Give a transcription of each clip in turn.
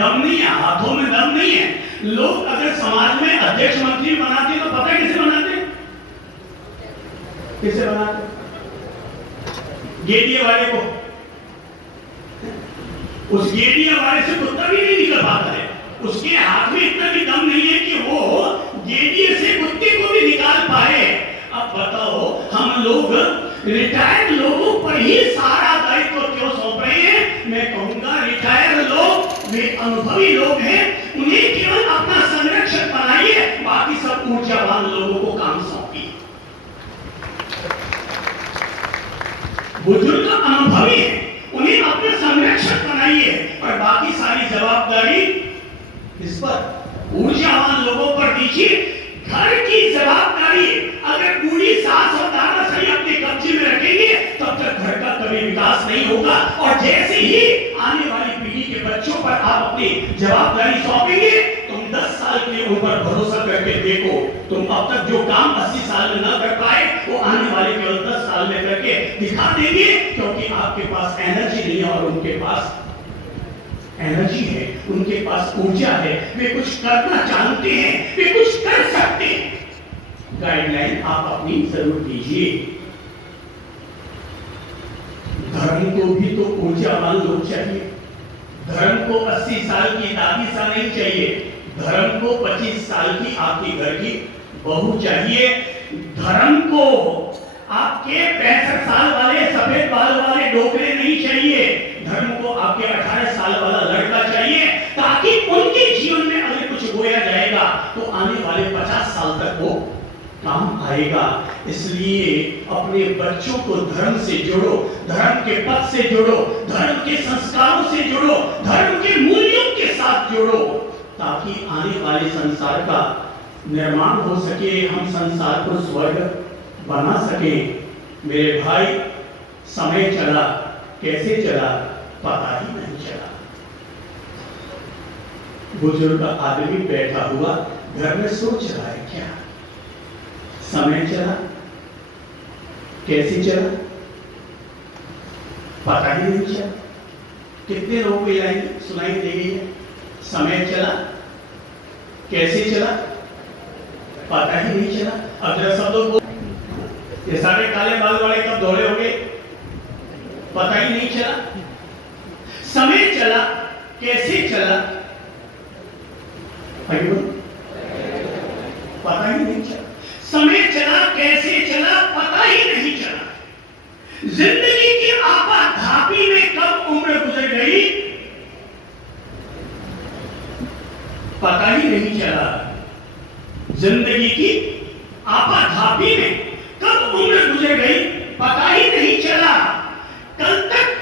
दम नहीं है, हाथों में दम नहीं है। लोग अगर समाज में अध्यक्ष मंत्री बनाते तो पता है किसे बनाते? किसे बनाते? गेडिया वाले को। उस गेडिया वाले से कुत्ता भी नहीं निकल पाता है। उसके हाथ में इतना भी दम नहीं है कि वो गेडिए से कुत्ते को भी निकाल पाए। अब बताओ, हम लोग रिटायर्ड लोगों पर ही सारा दायित्व क्यों सौंप रहे हैं? मैं कहूंगा रिटायर्ड लोग वे अनुभवी लोग हैं, उन्हें केवल अपना संरक्षक बनाइए, बाकी सब ऊर्जावान लोगों को काम सौंपिए। बुजुर्ग अनुभवी हैं, उन्हें अपने संरक्षक बनाइए और बाकी सारी जवाबदारी इस पर ऊर्जावान लोगों पर दीजिए। घर की जवाबदारी अगर बूढ़ी सास और दादा सही अपने कब्जे में रखेंगे तब तक घर का कभी विकास नहीं होगा। और जैसे ही आने वाली पीढ़ी के बच्चों पर आप अपनी जवाबदारी सौंपेंगे, तुम 10 साल के ऊपर भरोसा करके देखो, तुम अब तक जो काम 80 साल में न कर पाए वो आने वाले केवल 10 साल में करके दिखा देंगे, क्योंकि आपके पास एनर्जी नहीं है और उनके पास एनर्जी है, उनके पास ऊर्जा है, वे कुछ करना जानते हैं, वे कुछ कर सकते हैं। गाइडलाइन आप अपनी जरूर दीजिए। धर्म को भी तो ऊर्जावान लोग चाहिए। धर्म को 80 साल की दादी सा नहीं चाहिए, धर्म को 25 साल की आपकी घर की बहू चाहिए। धर्म को आपके 65 साल वाले सफेद बाल वाले डोकरे नहीं चाहिए, धर्म को आपके 18 साल वाला लड़का चाहिए, ताकि उनके जीवन में अगर कुछ बोया जाएगा तो आने वाले 50 साल तक वो काम आएगा। इसलिए अपने बच्चों को धर्म से जोड़ो, धर्म के पथ से जोड़ो, धर्म के संस्कारों से जोड़ो, धर्म के मूल्यों के साथ जोड़ो, ताकि आने वाले संसार का निर्माण हो सके, हम संसार को स्वर्ग बना सके। मेरे भाई, समय चला, कैसे चला पता ही नहीं चला। बुजुर्ग आदमी बैठा हुआ घर में सोच रहा है, क्या समय चला, कैसे चला पता ही नहीं चला। कितने लोगों को यह सुनाई दे गई है, समय चला, कैसे चला पता ही नहीं चला। अब जरा सब लोग ये सारे काले बाल वाले कब दौड़े हो गए पता ही नहीं चला। समय चला, कैसे चला पता ही नहीं चला। समय चला, कैसे चला पता ही नहीं चला। जिंदगी की आपाधापी में कब उम्र गुजर गई पता ही नहीं चला। जिंदगी की आपाधापी में कब उम्र गुजर गई पता ही नहीं चला। कल तक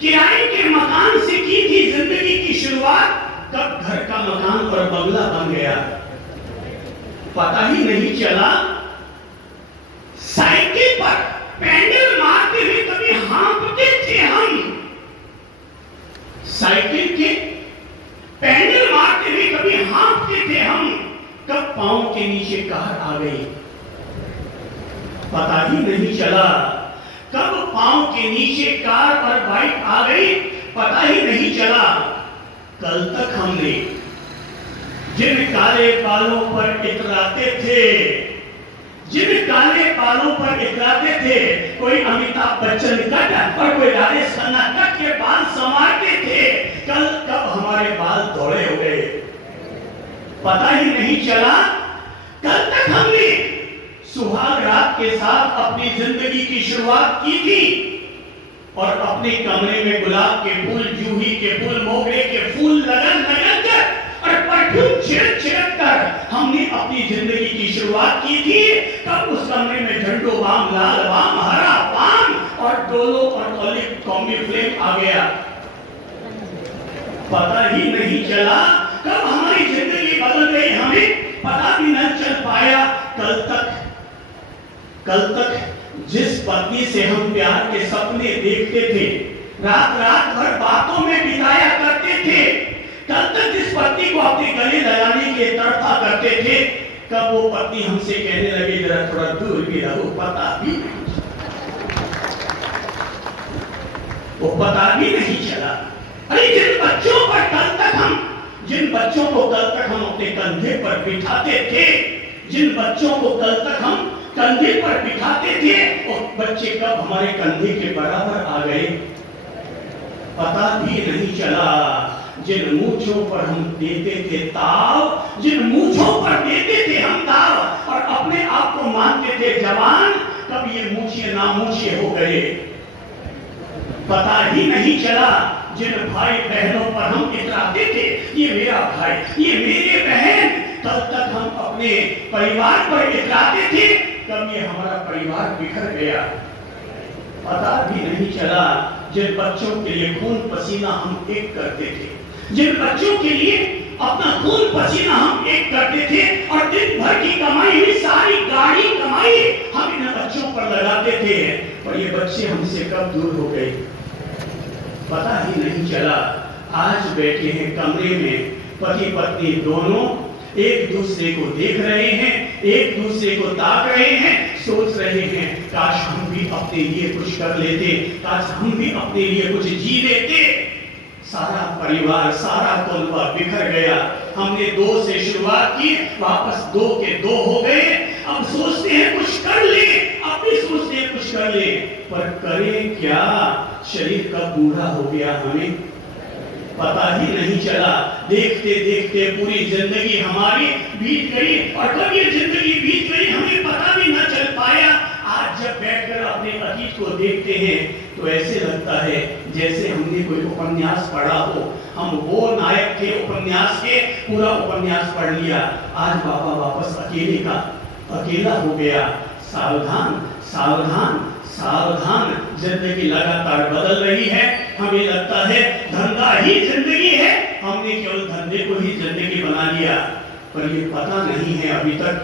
किराए के मकान से की थी जिंदगी की शुरुआत, कब घर का मकान और बंगला बन गया पता ही नहीं चला। साइकिल पर पैडल मारते हुए कभी हाँफते थे हम, साइकिल के पैडल मारते हुए कभी हाँफते थे हम, कब पांव के नीचे कार आ गई पता ही नहीं चला। कब पांव के नीचे कार और बाइक आ गई पता ही नहीं चला। कल तक हमने जिन काले बालों पर इतराते थे, जिन काले बालों पर इतराते थे, कोई अमिताभ बच्चन कट और कोई राजेश खन्ना कट के बाल संवारते थे, कल कब हमारे बाल दौड़े हो गए पता ही नहीं चला। कल तक हमने सुहाग रात के साथ अपनी जिंदगी की शुरुआत की थी और अपने कमरे में गुलाब के फूल, जूही के फूल, मोगरे के फूल लगन लगन कर और परफ्यूम छिड़क छिड़क कर हमने अपनी जिंदगी की शुरुआत की थी। तब उस कमरे में झंडो बाम, लाल बाम, हरा बाम और डोलो और ऑलिव कॉम्बी फ्लेम आ गया पता ही नहीं चला। कब हमारी जिंदगी बदल गई हमें पता भी न चल पाया। कल तक जिस पत्नी से हम प्यार के सपने देखते थे, रात रात भर बातों में बिताया करते थे, कल तक जिस पत्नी को अपने गले लगाने के तड़पा करते थे, कब वो पत्नी हमसे कहने लगे जरा थोड़ा दूर भी रहो पता भी नहीं, वो पता भी नहीं चला। अरे जिन बच्चों को कल तक हम अपने कंधे पर बिठाते थे, जिन बच्चों को कल तक हम कंधे पर बिठाते थे, वो बच्चे कब हमारे कंधे के बराबर आ गए पता भी नहीं चला। जिन मूंछों पर हम देते थे ताव, जिन मूंछों पर देते थे हम ताव और अपने आप को मानते थे जवान, कब ये मूंछे नामूछे हो गए पता ही नहीं चला। जिन भाई बहनों पर हम इतराते थे ये मेरा भाई, ये मेरे बहन, तब तक हम अपने परिवार पर इतराते थे, कब ये हमारा परिवार बिखर गया पता भी नहीं चला। जिन बच्चों के लिए खून पसीना हम एक करते थे, जिन बच्चों के लिए अपना खून पसीना हम एक करते थे और दिन भर की कमाई हुई सारी गाड़ी कमाई हम इन बच्चों पर लगाते थे, और ये बच्चे हमसे कब दूर हो गए पता ही नहीं चला। आज बैठे हैं कमरे में पति पत्नी दोनों, एक दूसरे को देख रहे हैं, एक दूसरे को ताक रहे हैं, सोच रहे हैं काश हम भी अपने लिए कुछ कर लेते, काश हम भी अपने लिए कुछ जी लेते। सारा परिवार, सारा कुलवा बिखर गया। हमने 2 से शुरुआत की, वापस 2 के 2 हो गए। अब सोचते हैं कुछ कर ले, अब भी सोचते हैं कुछ कर ले, पर करें क्या? शरीर कब बूढ़ा हो गया हमें पता ही नहीं चला। देखते देखते पूरी जिंदगी हमारी बीत गई, और कब ये जिंदगी बीत गई हमें पता भी न चल पाया। आज जब बैठकर अपने अतीत को देखते हैं तो ऐसे लगता है जैसे हमने कोई उपन्यास पढ़ा हो, हम वो नायक थे उपन्यास के, पूरा उपन्यास पढ़ लिया, आज बाबा वापस अकेला हो गया। सावधान सावधान सावधान, जिंदगी लगातार बदल रही है। हमें लगता है धंधा ही जिंदगी है, हमने केवल धंधे को ही जिंदगी बना लिया, पर ये पता नहीं है अभी तक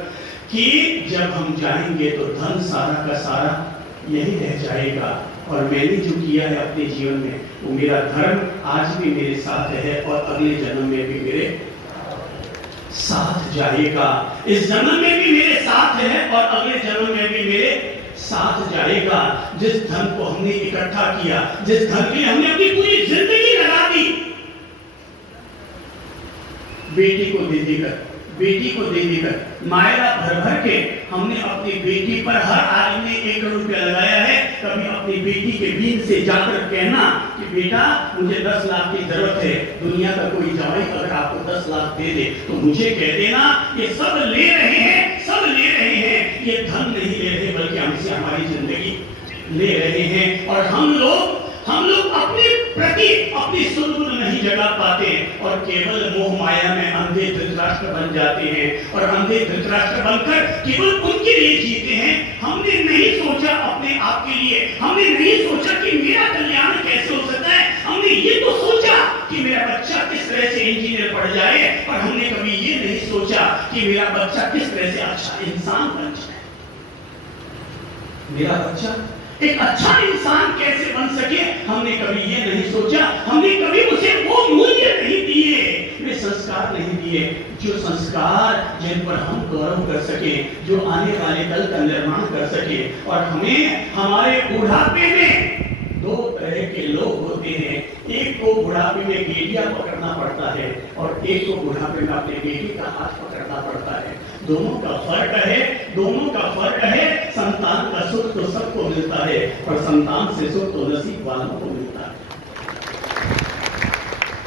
कि जब हम जाएंगे तो धन सारा का सारा यही रह जाएगा। और मैंने जो किया है अपने जीवन में वो मेरा धर्म आज भी मेरे साथ है और अगले जन्म में भी मेरे साथ जाएगा। इस जन्म में भी मेरे साथ है और अगले जन्म में भी मेरे साथ जाएगा। जिस धन को हमने इकट्ठा किया, जिस धन के लिए हमने अपनी पूरी जिंदगी लगा दी, बेटी को दे देकर मायरा भर भर के हमने अपनी बेटी पर, हर आदमी ने 1 करोड़ रुपया लगाया है। कभी अपनी बेटी के बीच से जाकर कहना कि बेटा मुझे 10 लाख की जरूरत है, दुनिया का कोई जवाई अगर आपको 10 लाख दे दे तो मुझे कह देना। ये सब ले रहे हैं, सब ले रहे हैं, ये धन नहीं ले रहे बल्कि हमसे हमारी जिंदगी ले रहे हैं। और हम लोग अपने प्रति अपनी सुलगुल नहीं जगा पाते और केवल मोह माया में अंधे धृतराष्ट्र बन जाते हैं, और अंधे धृतराष्ट्र बनकर केवल उनके लिए जीते हैं। हमने नहीं सोचा अपने आप के लिए, हमने नहीं सोचा कि मेरा कल्याण कैसे हो सकता है। हमने ये तो सोचा कि मेरा बच्चा किस तरह से इंजीनियर पढ़ जाए, और हमने कभी ये नहीं सोचा कि मेरा बच्चा किस तरह से अच्छा इंसान बन जाए। मेरा बच्चा एक अच्छा इंसान कैसे बन सके, हमने कभी ये नहीं सोचा। हमने कभी उसे वो मूल्य नहीं दिए, वे संस्कार नहीं दिए, जो संस्कार जिन पर हम गौरव कर सके, जो आने वाले कल का निर्माण कर सके। और हमें हमारे बुढ़ापे में 2 तरह के लोग होते हैं, एक को बुढ़ापे में गेड़िया पकड़ना पड़ता है और एक को बुढ़ापे में अपने बेटी का हाथ पकड़ना पड़ता है। दोनों का फर्क है। संतान का सुख तो सबको मिलता है और संतान से सुख तो नसीब वालों को मिलता है।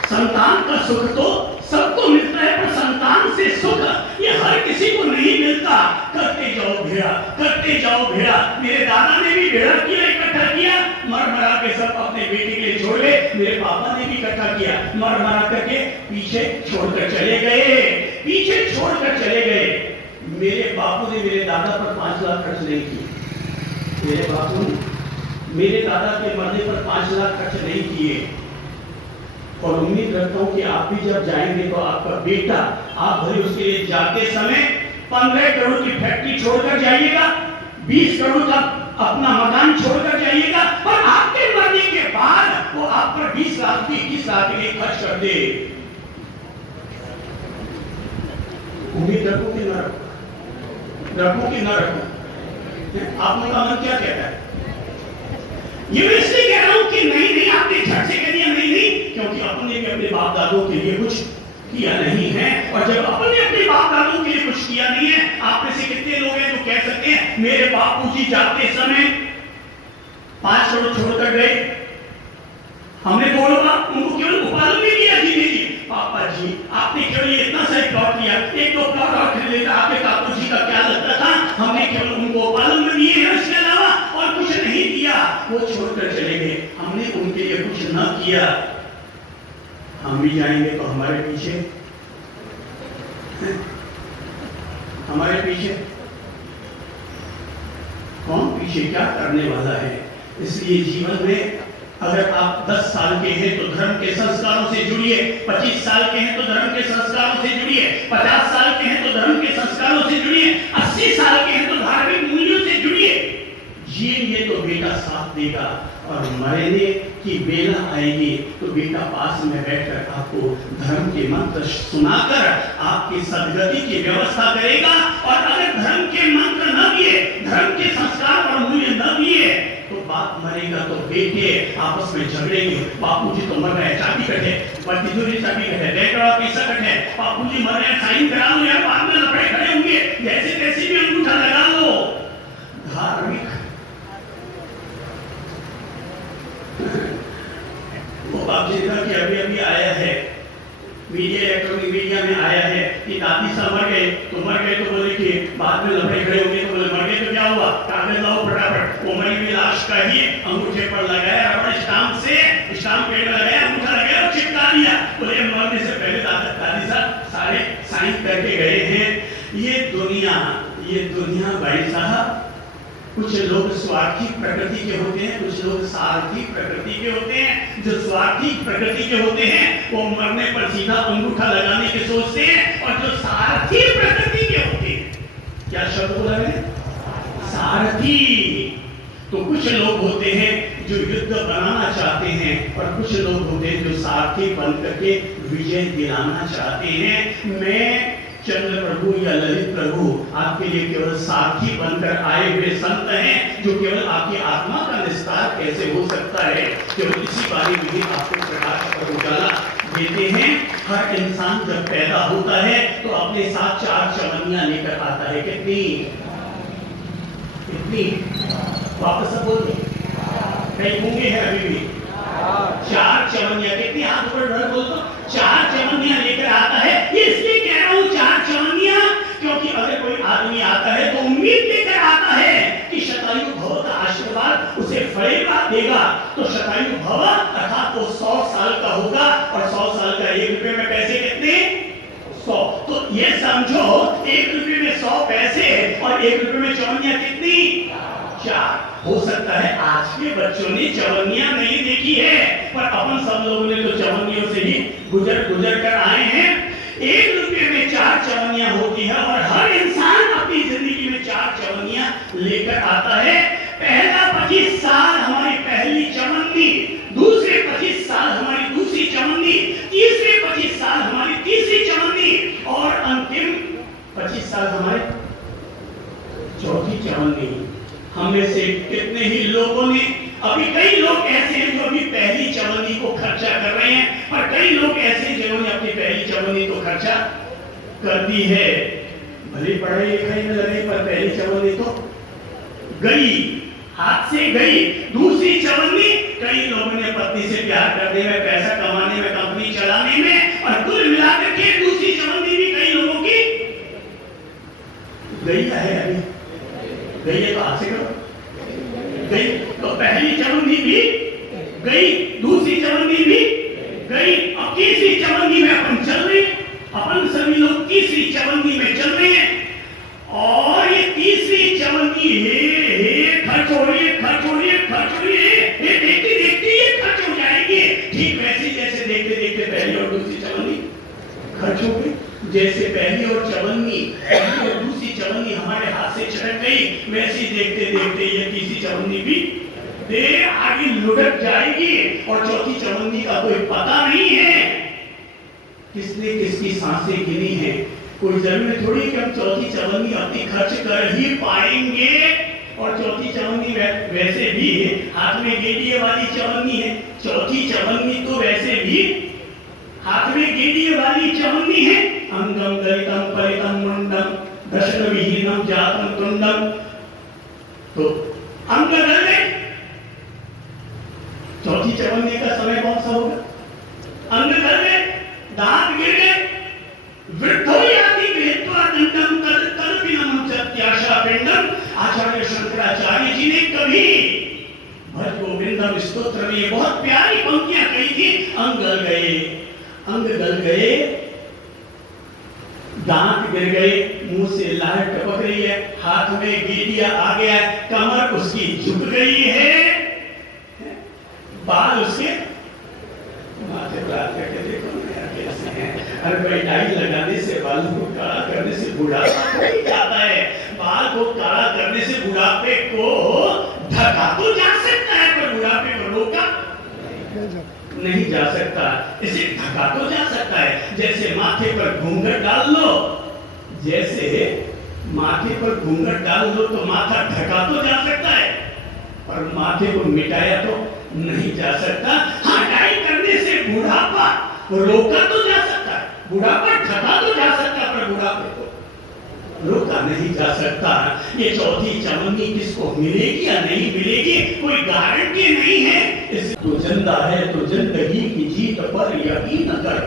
संतान का सुख तो सबको मिलता है पर संतान से सुख ये हर किसी को नहीं मिलता। करते जाओ भेड़ा। मेरे दादा ने भी भेड़ा किया, इकट्ठा किया, मर के सब अपने बेटी के लिए छोड़ गए। मेरे पापा ने भी इकट्ठा किया, मर करके पीछे छोड़कर चले गए। मेरे बापू ने मेरे दादा पर 5 लाख खर्च नहीं किए। मेरे बापू ने मेरे दादा के मरने पर 5 लाख खर्च नहीं किए। और उम्मीद रखता हूं कि आप भी जब जाएंगे तो आपका बेटा, आप भले उसके लिए जाते समय 15 करोड़ की फैक्ट्री छोड़कर जाइएगा, 20 करोड़ का अपना मकान छोड़कर जाइएगा, पर आपके मरने के बाद वो आप पर 20 लाख की 21 लाख के लिए खर्च कर दे। उम्मीद रखो कि न रखो, आप लोग का मन क्या कहता है? ये मैं इसलिए कह रहा हूं कि नहीं आपने झट से कह दिया नहीं क्योंकि अपने भी अपने बाप दादों के लिए कुछ किया नहीं है। और जब अपने अपने बाप दादों के लिए कुछ किया नहीं है, आप में से कितने लोग हैं जो कह सकते हैं मेरे बापूजी जाते समय 5 करोड़ छोड़कर गए, हमने बोला उनको केवल उपाल में दिया जी जी पापा जी आपने केवल ये इतना सा प्लॉट लिया, 1-2 प्लॉट और खरीद लेता, आपके बापू जी का क्या लगता था? हमने केवल उनको उपाल में दिए हैं, इसके अलावा और कुछ नहीं दिया। वो छोड़कर चले गए, हमने उनके लिए कुछ न किया। हम भी जाएंगे तो हमारे पीछे कौन पीछे क्या करने वाला है? इसलिए जीवन में अगर आप 10 साल के हैं तो धर्म के संस्कारों से जुड़िए, 25 साल के हैं तो धर्म के संस्कारों से जुड़िए, 50 साल के हैं तो धर्म के संस्कारों से जुड़िए, 80 साल के हैं तो धार्मिक मूल्यों से जुड़िए। जिएंगे तो बेटा साथ देगा, और मरने की बेला आएगी तो बेटा पास में बैठकर आपको धर्म के मंत्र सुनाकर आपकी सदगति की व्यवस्था करेगा। और अगर धर्म के मंत्र न दिए, धर्म के संस्कार और मूल्य न दिए, तो बाप मरेगा तो बेटे आपस में झगड़ेंगे। बापूजी तो मर रहे, चाबी कटे, तिजोरी चाबी कटे, बेटा पैसा कटे, बापूजी मर रहे, साइन करा लो यार, बाद में लपड़े खड़े होंगे, जैसे तैसे भी अंगूठा लगा लो। धार्मिक वो बाप जी का कि अभी अभी आया है मीडिया, इलेक्ट्रॉनिक मीडिया में आया है कि दादी साहब मर गए तो बोले कि बाद में लपड़े खड़े होंगे, तो बोले मर गए तो क्या हुआ, कागज लाओ फटाफट, वो मरी हुई लाश का ही अंगूठे पर लगाया, रबड़ स्टाम्प पेड़ में लगाया, अंगूठा लगाया और चिपका दिया। बोले मरने से पहले दादी साहब सारे साइन करके गए हैं। ये दुनिया भाई साहब, कुछ लोग स्वार्थी प्रकृति के होते हैं, कुछ लोग सारथी प्रकृति के होते हैं। जो स्वार्थी प्रकृति के होते हैं वो मरने पर सीधा अंगूठा लगाने के सोचते हैं, और जो सारथी प्रकृति के होते हैं, क्या शब्द बोला मैंने? सारथी। तो कुछ लोग होते हैं जो युद्ध बनाना चाहते हैं, और कुछ लोग होते हैं जो सारथी बन करके विजय दिलाना चाहते हैं। मैं चंद्र प्रभु या ललित प्रभु आपके लिए केवल साथी बनकर आए हुए संत हैं, जो केवल आपकी आत्मा का निस्तार कैसे हो सकता है, केवल इसी बारे में आपको प्रकाश और उजाला देते हैं। हर इंसान जब पैदा होता है तो अपने साथ 4 चवन्नियां लेकर आता है। कितनी वापस बोल दो, कई गूंगे हैं अभी भी। 4 चवन्नियां, कितनी हाथ ऊपर बोल दो, 4 चवन्नियां लेकर आता है। ये इसलिए कह रहा हूं 4 चवन्नियां, क्योंकि अगर कोई आदमी आता है तो उम्मीद लेकर आता है कि शतायु भव का आशीर्वाद उसे फलेगा देगा। तो शतायु भव अर्थात वो 100 साल का होगा, और 100 साल का 1 रुपए में पैसे कितने? 100। तो ये समझो 1 रुपए में 100 पैसे, और 1 रुपए में चवन्नियां कितनी? 4। हो सकता है आज के बच्चों ने चवन्नियां नहीं देखी है, पर अपन सब लोगों ने तो चवन्नियों से ही गुजर कर आए हैं। 1 रुपये में 4 चवन्नियां होती है, और हर इंसान अपनी जिंदगी में 4 चवन्नियां लेकर आता है। पहला 25 साल हमारी पहली चवन्नी, दूसरे 25 साल हमारी दूसरी चवन्नी, तीसरे 25 साल हमारी तीसरी चवन्नी, और अंतिम 25 साल हमारी चौथी चवन्नी। हमें से कितने ही लोगों ने, अभी कई लोग ऐसे हैं जो अभी पहली चवन्नी को खर्चा कर रहे हैं, और कई लोग ऐसे हैं जिन्होंने अपनी पहली चवन्नी को खर्चा कर दी है। भले पढ़ाई लिखाई में लगे, पर पहली चवन्नी तो गई, हाथ से गई। दूसरी चवन्नी, कई लोगों ने पत्नी से प्यार करने में, पैसा कमाने में, कंपनी चलाने में, और कुल मिलाकर के दूसरी चवन्नी भी कई लोगों की गई है। अभी गई है तो हाथ से करो, गई। तो पहली चवन्नी भी गई, दूसरी चवन्नी भी गई, अब तीसरी चवन्नी में अपन चल रहे हैं। अपन सभी लोग तीसरी चवन्नी में चल रहे हैं, और ये तीसरी चवन्नी खर्च हो रही है, देखते ये खर्च हो जाएगी। ठीक वैसे जैसे देखते पहली और दूसरी चवन्नी खर्च हो गई। जैसे पहली और दूसरी चवन्नी हमारे हाथ से छटक गई, वैसे देखते ये तीसरी चवन्नी भी आगे लुढ़क जाएगी, और चौथी चवन्नी का कोई पता नहीं है किसने किसकी सांसें गिनी है। कोई जरूरी थोड़ी कि हम चौथी चवन्नी अपनी खर्च कर ही पाएंगे, और चौथी चवन्नी वैसे भी हाथ में गेड़िए वाली चवन्नी है। चौथी चवन्नी तो वैसे भी हाथ में गेंदिए वाली चवन्नी है, अंगम दलितम परितम मुंडम दर्शन विहीनम जातम तुंडम। तो अंग गल में चौथी चवन्नी का समय कौन सा होगा? अंग गल में, दांत गिर गए, वृद्धो याति भेत्वा दंडम तद तदपिनम सत्याशा पिंडम। आचार्य शंकराचार्य जी ने कभी भज गोविंदम स्तोत्र में बहुत प्यारी पंक्तियां कही थी। अंग गल गए, अंग गल गए, दांत गिर गए, मुंह से लार टपक रही है, हाथ में गेंदिया आ गया, कमर उसकी झुक गई है, बाल उसके माथे पर आकर के देखो कैसे हैं। अरे भाई डाई लगाने से बाल को काला करने से बुढ़ापा नहीं जाता है, बाल को काला करने से बुढ़ापे को ढका तो जा सकता है, पर बुढ़ापे को रोका नहीं जा सकता। इसे ढका तो जा सकता है, जैसे माथे पर घूंघट डाल लो, जैसे माथे पर घूंघट डाल लो तो माथा ढका तो जा सकता है, पर माथे को मिटाया तो नहीं जा सकता। हाँ, डाई करने से बुढ़ापा रोका तो जा सकता है, बुढ़ापा ढका तो जा सकता है, पर बुढ़ापे को रोका नहीं जा सकता। ये चौथी चवन्नी किसको मिलेगी या नहीं मिलेगी कोई गारंटी नहीं है। तो जिंदा है तो जिंदगी की जीत पर यकीन कर,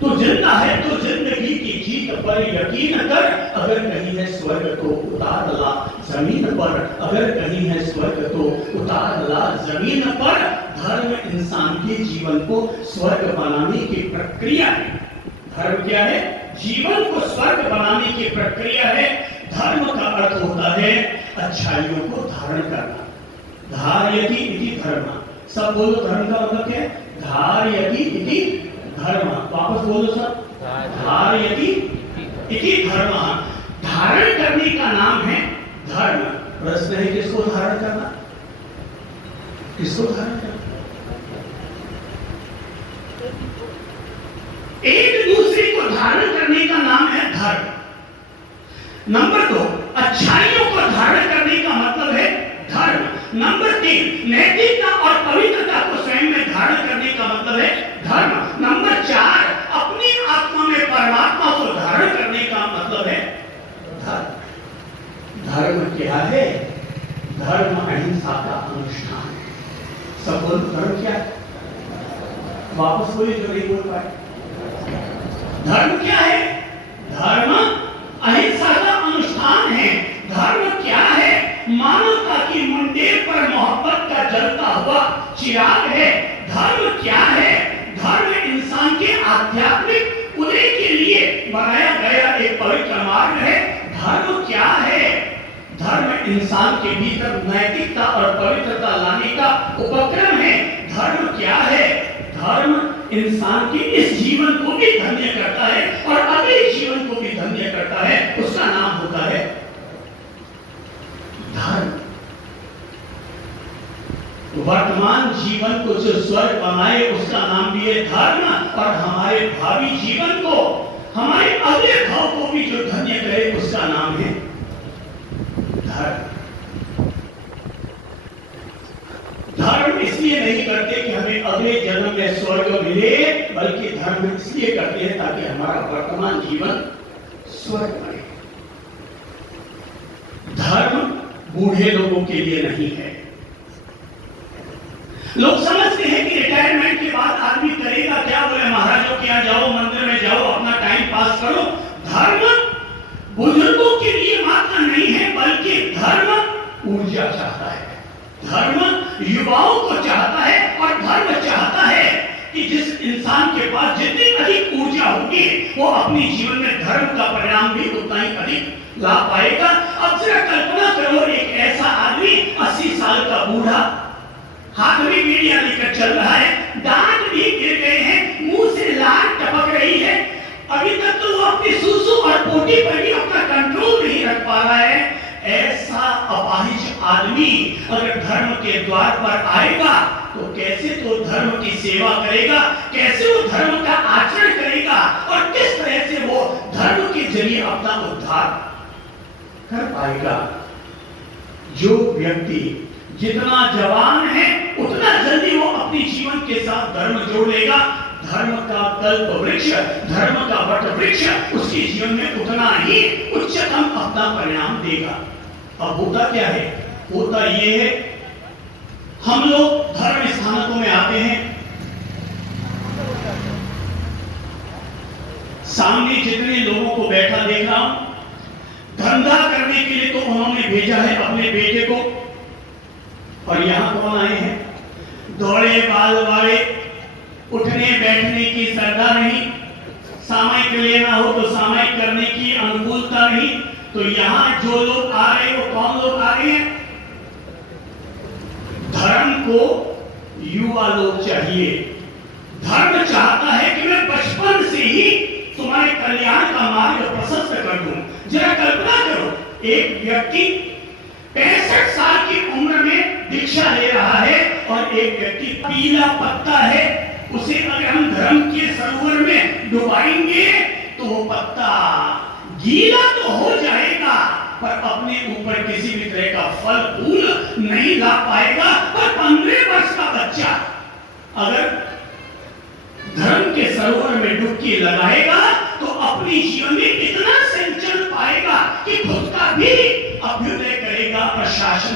तो जिंदा है तो जिंदगी की जीत पर यकीन कर। अगर कहीं है स्वर्ग तो उतार ला जमीन पर, अगर कहीं है स्वर्ग तो उतार ला जमीन पर। धर्म इंसान के जीवन को स्वर्ग बनाने की प्रक्रिया है। धर्म क्या है? जीवन को स्वर्ग बनाने की प्रक्रिया है। धर्म का अर्थ होता है अच्छाइयों को धारण करना। धार्यति इति धर्म, सब बोलो धर्म का मतलब क्या है? धार्यति इति धर्म, वापस बोलो सब, धार्यति इति धर्म। धारण करने का नाम है धर्म। प्रश्न है किसको धारण करना, किसको धारण करना? एक दूसरे को धारण करने का नाम है धर्म। नंबर 2, अच्छाइयों को धारण करने का मतलब है धर्म। नंबर 3, नैतिकता और पवित्रता को स्वयं में धारण करने का मतलब है धर्म। नंबर 4, अपनी आत्मा में परमात्मा को धारण करने का मतलब है धर्म। धर्म क्या है? धर्म अहिंसा का अनुष्ठान है। सब बोल, धर्म क्या है? वापस बोलिए जो नहीं बोल पाए। धर्म क्या है? धर्म अहिंसा का अनुष्ठान है। धर्म क्या है? मानवता की मुंडेर पर मोहब्बत का जलता हुआ चिराग है। धर्म क्या है? धर्म इंसान के आध्यात्मिक उदय के लिए बनाया गया एक पवित्र मार्ग है। धर्म क्या है? धर्म इंसान के भीतर नैतिकता और पवित्रता लाने का उपक्रम है। धर्म क्या है? धर्म इंसान के इस जीवन को भी धन्य करता है और अगले जीवन को भी धन्य करता है। उसका नाम होता है धर्म। वर्तमान जीवन को जो स्वर्ग बनाए उसका नाम भी है धर्म, और हमारे भावी जीवन को, हमारे अगले भाव को भी जो धन्य करे उसका नाम है धर्म। धर्म इसलिए नहीं करते कि हमें अगले जन्म में स्वर्ग मिले, बल्कि धर्म इसलिए करते हैं ताकि हमारा वर्तमान जीवन स्वर्ग बने। धर्म बूढ़े लोगों के लिए नहीं है। लोग समझते हैं कि रिटायरमेंट के बाद आदमी करेगा क्या? बोले महाराजों के यहाँ जाओ, मंदिर में जाओ, अपना टाइम पास करो। धर्म बुजुर्गों के लिए मात्र नहीं है, बल्कि धर्म ऊर्जा चाहता है, धर्म युवाओं को चाहता है, और धर्म चाहता है कि जिस इंसान के पास जितनी अधिक ऊर्जा होगी वो अपने जीवन में धर्म का परिणाम भी उतना ही अधिक ला पाएगा। अब जरा कल्पना करो, एक ऐसा आदमी 80 साल का बूढ़ा, हाथ में मीडिया लेकर चल रहा है, दांत भी गिर गए हैं, मुंह से लार टपक रही है, अभी तक तो वो अपनी सूसू और पोटी पर भी अपना कंट्रोल नहीं रख पा रहा है। ऐसा अपाहिज आदमी अगर धर्म के द्वार पर आएगा तो कैसे तो धर्म की सेवा करेगा, कैसे वो धर्म का आचरण करेगा, और किस तरह से वो धर्म के जरिए अपना उद्धार कर पाएगा। जो व्यक्ति जितना जवान है उतना जल्दी वो अपने जीवन के साथ धर्म जोड़ लेगा। धर्म का कल्प वृक्ष, धर्म का वट वृक्ष उसके जीवन में उतना ही उच्चतम अपना परिणाम देगा। अब होता क्या है? होता ये है, हम लोग धर्म स्थानकों में आते हैं, सामने जितने लोगों को बैठा देख रहा हूं, धंधा करने के लिए तो उन्होंने भेजा है अपने बेटे को, और यहां कौन आए हैं? दौड़े बाल वाले, उठने बैठने की श्रद्धा नहीं, सामयिक लेना हो तो सामयिक करने की अनुकूलता नहीं। तो यहां जो लोग आ रहे हैं वो कौन लोग आ रहे हैं? धर्म को युवा लोग चाहिए। धर्म चाहता है कि मैं बचपन से ही तुम्हारे कल्याण का मार्ग प्रशस्त कर दूं। जरा कल्पना करो, एक व्यक्ति 65 साल की उम्र में दीक्षा ले रहा है और एक व्यक्ति पीला पत्ता है, उसे अगर हम धर्म के सरोवर में डुबाएंगे तो वो पत्ता गीला तो हो जाएगा पर अपने ऊपर किसी भी तरह का फल फूल नहीं ला पाएगा। पर 15 वर्ष का बच्चा अगर धर्म के सरोवर में डुबकी लगाएगा तो अपने जीवन में इतना सिंचन पाएगा कि खुद का भी अभ्युदय करेगा, प्रशासन